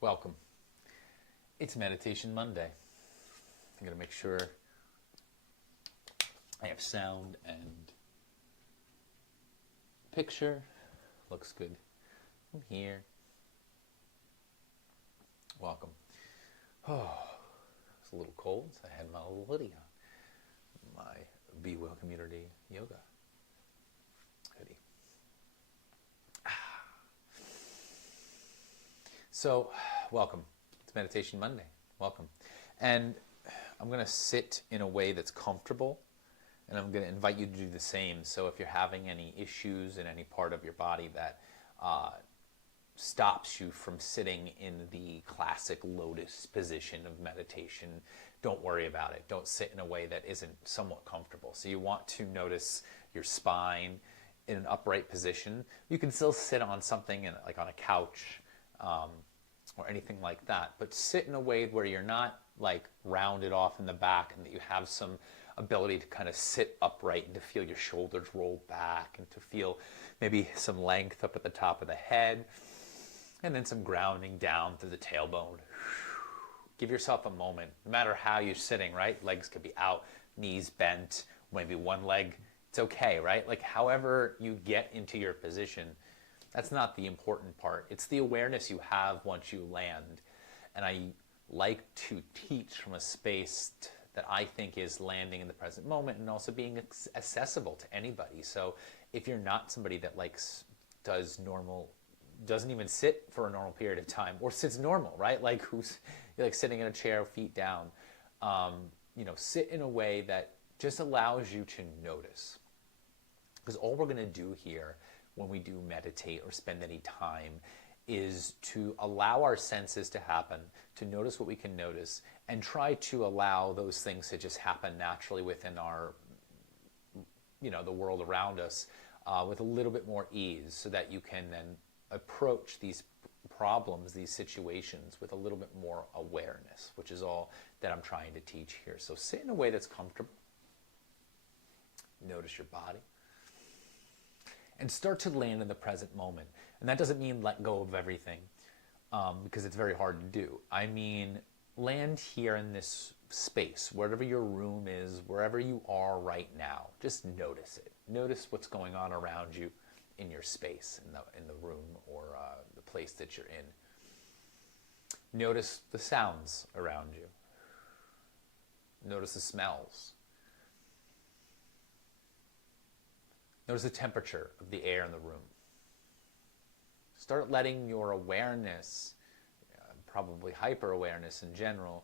Welcome. It's Meditation Monday. I'm going to make sure I have sound and picture. Looks good from here. Welcome. Oh, it's a little cold, so I had my little hoodie on. My Be Well Community Yoga hoodie. So, welcome. It's Meditation Monday. Welcome. And I'm going to sit in a way that's comfortable, and I'm going to invite you to do the same. So if you're having any issues in any part of your body that stops you from sitting in the classic lotus position of meditation, don't worry about it. Don't sit in a way that isn't somewhat comfortable. So you want to notice your spine in an upright position. You can still sit on something like on a couch, or anything like that, but sit in a way where you're not like rounded off in the back, and that you have some ability to kind of sit upright and to feel your shoulders roll back and to feel maybe some length up at the top of the head, and then some grounding down through the tailbone. Give yourself a moment, no matter how you're sitting, right? Legs could be out, knees bent, maybe one leg, it's okay, right? Like however you get into your position, that's not the important part. It's the awareness you have once you land. And I like to teach from a space that I think is landing in the present moment and also being accessible to anybody. So if you're not somebody that doesn't even sit for a normal period of time, or sits normal, right? Like you're like sitting in a chair, feet down, sit in a way that just allows you to notice. Because all we're going to do here when we do meditate or spend any time is to allow our senses to happen, to notice what we can notice, and try to allow those things to just happen naturally within our, the world around us with a little bit more ease, so that you can then approach these problems, these situations with a little bit more awareness, which is all that I'm trying to teach here. So sit in a way that's comfortable. Notice your body. And start to land in the present moment. And that doesn't mean let go of everything, because it's very hard to do. I mean, land here in this space, wherever your room is, wherever you are right now. Just notice it. Notice what's going on around you in your space, in the room or the place that you're in. Notice the sounds around you. Notice the smells. Notice the temperature of the air in the room. Start letting your awareness, probably hyper-awareness in general,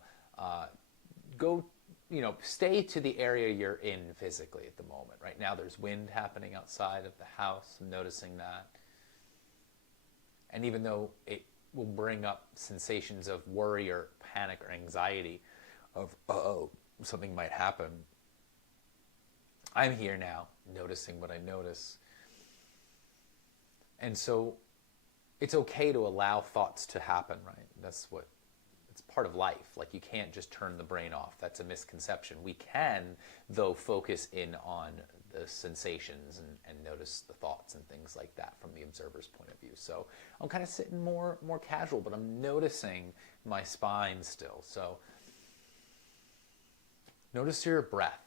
stay to the area you're in physically at the moment. Right now there's wind happening outside of the house. I'm noticing that. And even though it will bring up sensations of worry or panic or anxiety of, something might happen, I'm here now, noticing what I notice. And so it's okay to allow thoughts to happen, right? It's part of life. Like you can't just turn the brain off. That's a misconception. We can, though, focus in on the sensations and notice the thoughts and things like that from the observer's point of view. So I'm kind of sitting more casual, but I'm noticing my spine still. So notice your breath.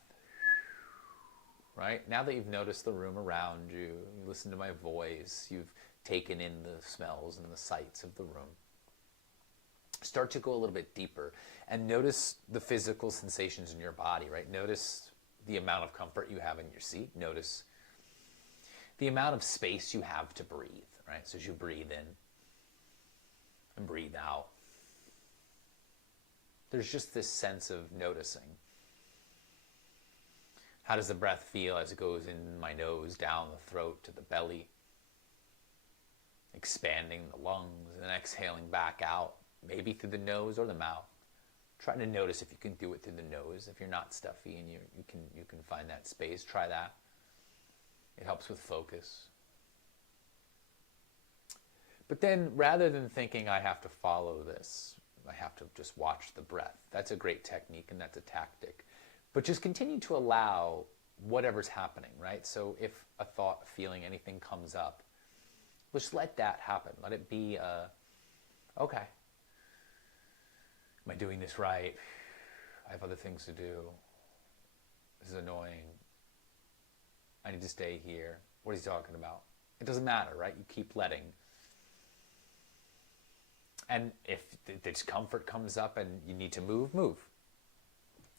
Right? Now that you've noticed the room around you, you listen to my voice, you've taken in the smells and the sights of the room, start to go a little bit deeper and notice the physical sensations in your body, right? Notice the amount of comfort you have in your seat. Notice the amount of space you have to breathe, right? So as you breathe in and breathe out, there's just this sense of noticing. How does the breath feel as it goes in my nose, down the throat to the belly, expanding the lungs, and then exhaling back out, maybe through the nose or the mouth. Try to notice if you can do it through the nose. If you're not stuffy and you can find that space, try that. It helps with focus. But then, rather than thinking I have to follow this, I have to just watch the breath. That's a great technique and that's a tactic. But just continue to allow whatever's happening, right? So if a thought, a feeling, anything comes up, just let that happen. Let it be, okay. Am I doing this right? I have other things to do. This is annoying. I need to stay here. What is he talking about? It doesn't matter, right? You keep letting. And if the discomfort comes up and you need to move, move.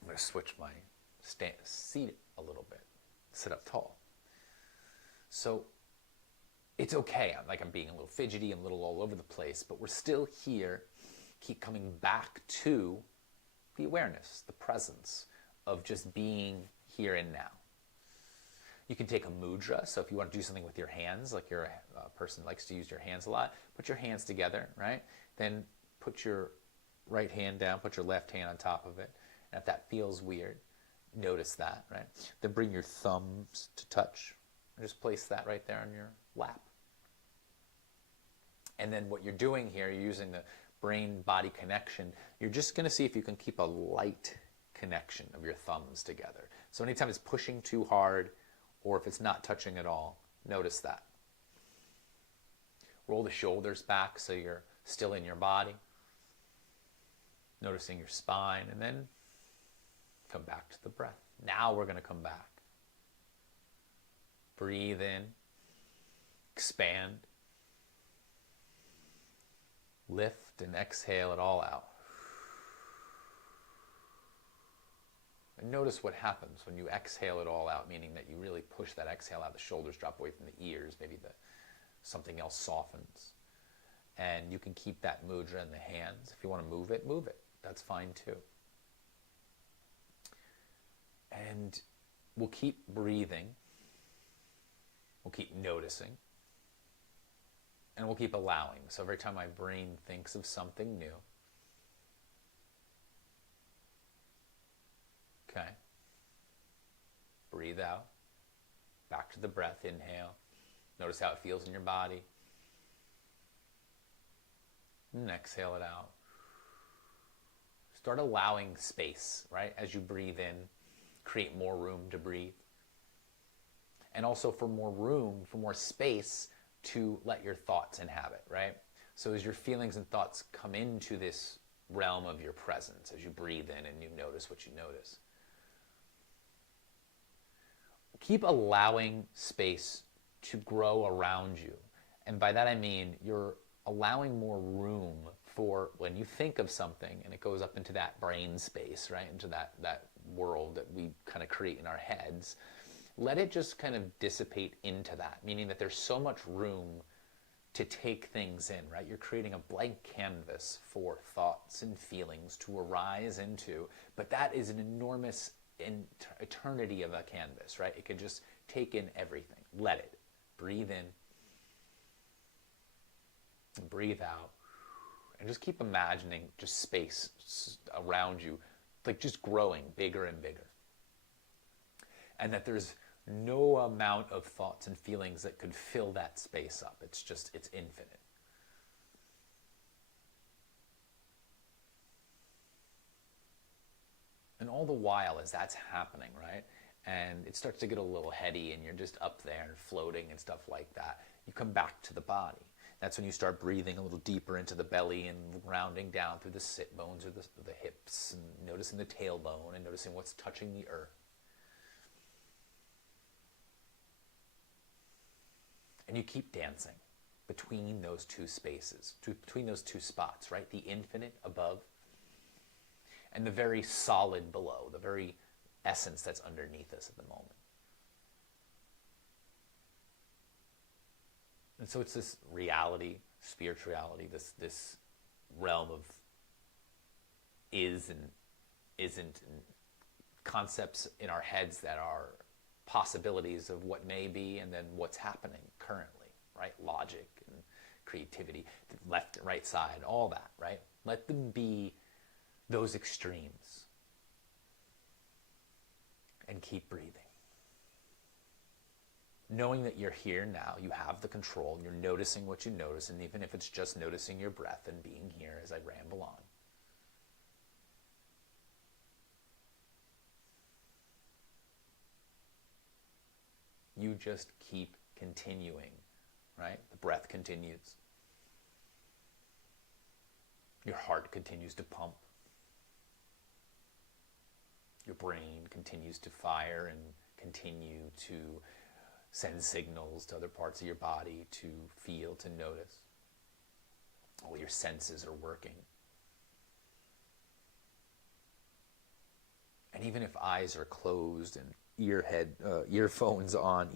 I'm going to switch my seat a little bit. Sit up tall. So it's okay. I'm being a little fidgety and a little all over the place, but we're still here. Keep coming back to the awareness, the presence of just being here and now. You can take a mudra. So if you want to do something with your hands, like you're a person who likes to use your hands a lot, put your hands together, right? Then put your right hand down, put your left hand on top of it. And if that feels weird, notice that, right? Then bring your thumbs to touch. And just place that right there on your lap. And then what you're doing here, you're using the brain-body connection. You're just going to see if you can keep a light connection of your thumbs together. So anytime it's pushing too hard, or if it's not touching at all, notice that. Roll the shoulders back so you're still in your body. Noticing your spine, and then come back to the breath. Now we're going to come back. Breathe in, expand, lift and exhale it all out. And notice what happens when you exhale it all out, meaning that you really push that exhale out, the shoulders drop away from the ears, maybe something else softens. And you can keep that mudra in the hands. If you want to move it, move it. That's fine too. And we'll keep breathing. We'll keep noticing. And we'll keep allowing. So every time my brain thinks of something new, okay, breathe out, back to the breath, inhale. Notice how it feels in your body. And exhale it out. Start allowing space, right? As you breathe in, create more room to breathe. And also for more room, for more space to let your thoughts inhabit, right? So as your feelings and thoughts come into this realm of your presence, as you breathe in and you notice what you notice, keep allowing space to grow around you. And by that I mean you're allowing more room for when you think of something and it goes up into that brain space, right? Into that world that we kind of create in our heads. Let it just kind of dissipate into that, meaning that there's so much room to take things in, right? You're creating a blank canvas for thoughts and feelings to arise into, but that is an enormous eternity of a canvas, right? It can just take in everything. Let it. Breathe in. And breathe out. And just keep imagining just space around you, like just growing bigger and bigger. And that there's no amount of thoughts and feelings that could fill that space up. It's infinite. And all the while as that's happening, right? And it starts to get a little heady and you're just up there and floating and stuff like that, you come back to the body. That's when you start breathing a little deeper into the belly and rounding down through the sit bones or the hips and noticing the tailbone and noticing what's touching the earth. And you keep dancing between those two spaces, between those two spots, right? The infinite above and the very solid below, the very essence that's underneath us at the moment. And so it's this reality, spirituality, this realm of is and isn't, and concepts in our heads that are possibilities of what may be and then what's happening currently, right? Logic and creativity, left and right side, all that, right? Let them be those extremes and keep breathing. Knowing that you're here now, you have the control, and you're noticing what you notice, and even if it's just noticing your breath and being here as I ramble on. You just keep continuing, right? The breath continues. Your heart continues to pump. Your brain continues to fire and continue to send signals to other parts of your body to feel, to notice. All your senses are working. And even if eyes are closed and earphones on,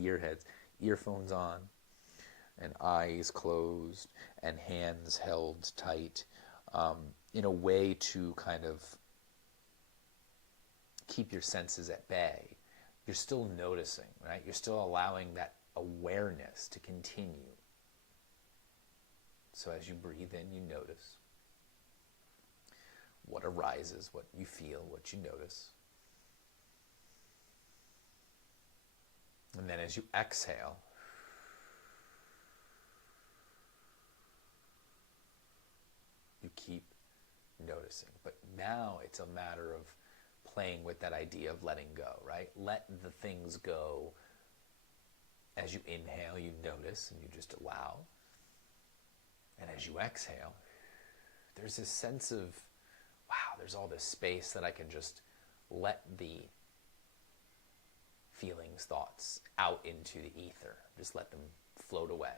and eyes closed and hands held tight, in a way to kind of keep your senses at bay, you're still noticing, right? You're still allowing that awareness to continue. So as you breathe in, you notice what arises, what you feel, what you notice. And then as you exhale, you keep noticing. But now it's a matter of playing with that idea of letting go, right? Let the things go. As you inhale, you notice and you just allow. And as you exhale, there's this sense of, wow, there's all this space that I can just let the feelings, thoughts out into the ether. Just let them float away.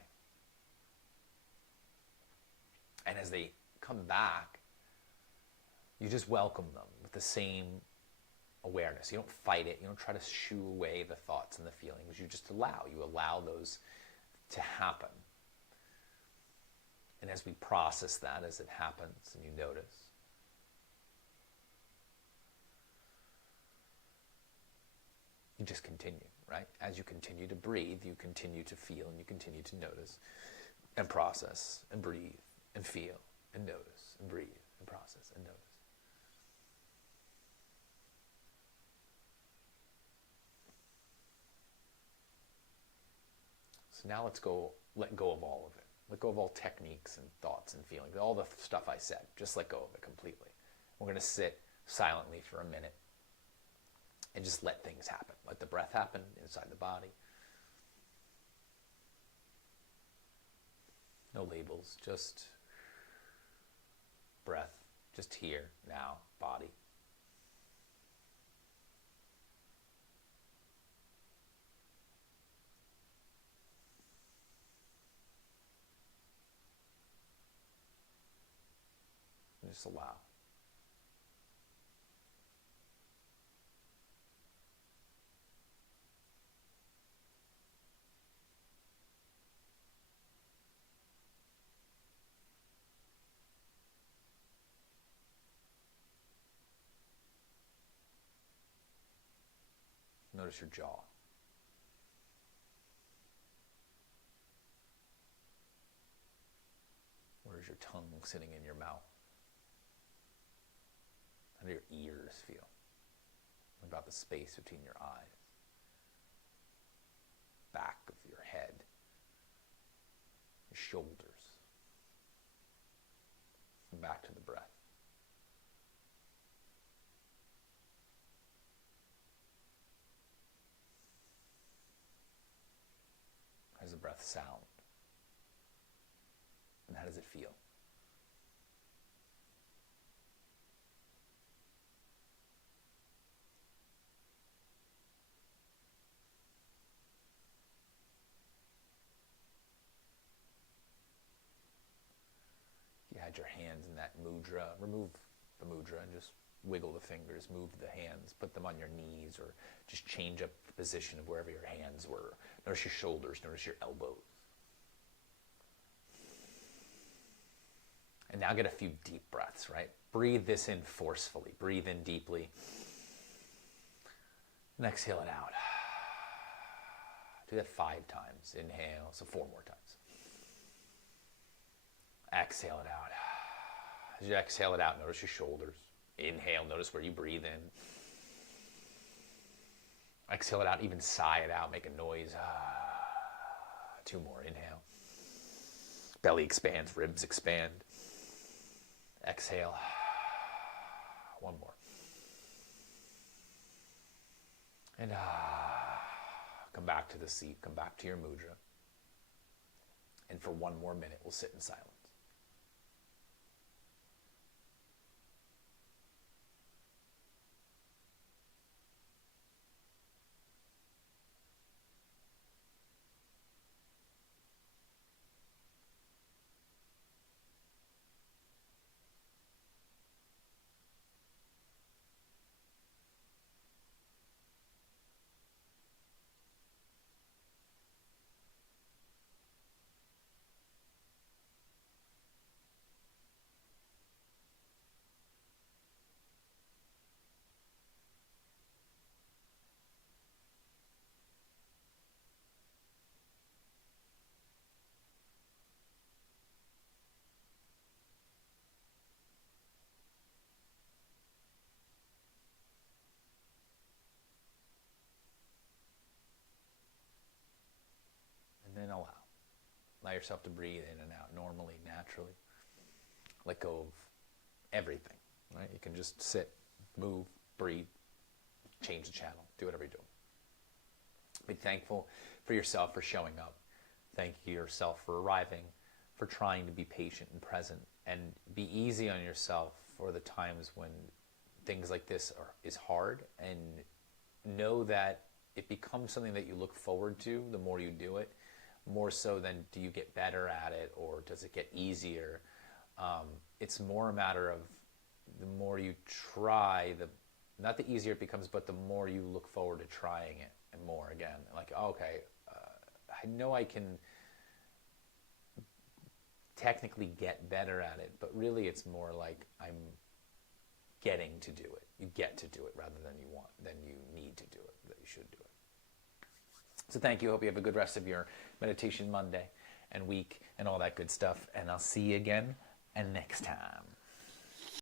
And as they come back, you just welcome them with the same awareness. You don't fight it. You don't try to shoo away the thoughts and the feelings. You just allow. You allow those to happen. And as we process that, as it happens, and you notice, you just continue, right? As you continue to breathe, you continue to feel and you continue to notice and process and breathe and feel and notice and breathe and process and notice. So now let go of all of it. Let go of all techniques and thoughts and feelings, all the stuff I said. Just let go of it completely. We're going to sit silently for a minute and just let things happen. Let the breath happen inside the body. No labels, just breath, just here, now, body. And just allow. Notice your jaw. Where's your tongue sitting in your mouth? How do your ears feel? What about the space between your eyes? Back of your head. Your shoulders. And back to the breath. How does the breath sound? And how does it feel? If you had your hands in that mudra, remove the mudra and just wiggle the fingers, move the hands, put them on your knees, or just change up the position of wherever your hands were. Notice your shoulders, notice your elbows. And now get a few deep breaths, right? Breathe this in forcefully. Breathe in deeply. And exhale it out. Do that 5 times. Inhale, so 4 more times. Exhale it out. As you exhale it out, notice your shoulders. Inhale, notice where you breathe in. Exhale it out, even sigh it out, make a noise. 2 more, inhale. Belly expands, ribs expand. Exhale. 1 more. And come back to the seat, come back to your mudra. And for 1 more minute, we'll sit in silence. and allow. Allow yourself to breathe in and out normally, naturally. Let go of everything, right? You can just sit, move, breathe, change the channel, do whatever you're doing. Be thankful for yourself for showing up. Thank yourself for arriving, for trying to be patient and present, and be easy on yourself for the times when things like this is hard, and know that it becomes something that you look forward to the more you do it, more so than do you get better at it or does it get easier. It's more a matter of the more you try, not the easier it becomes, but the more you look forward to trying it and more again. Like, okay, I know I can technically get better at it, but really it's more like I'm getting to do it. You get to do it rather than you need to do it, that you should do it. So thank you. Hope you have a good rest of your Meditation Monday and week and all that good stuff. And I'll see you again and next time.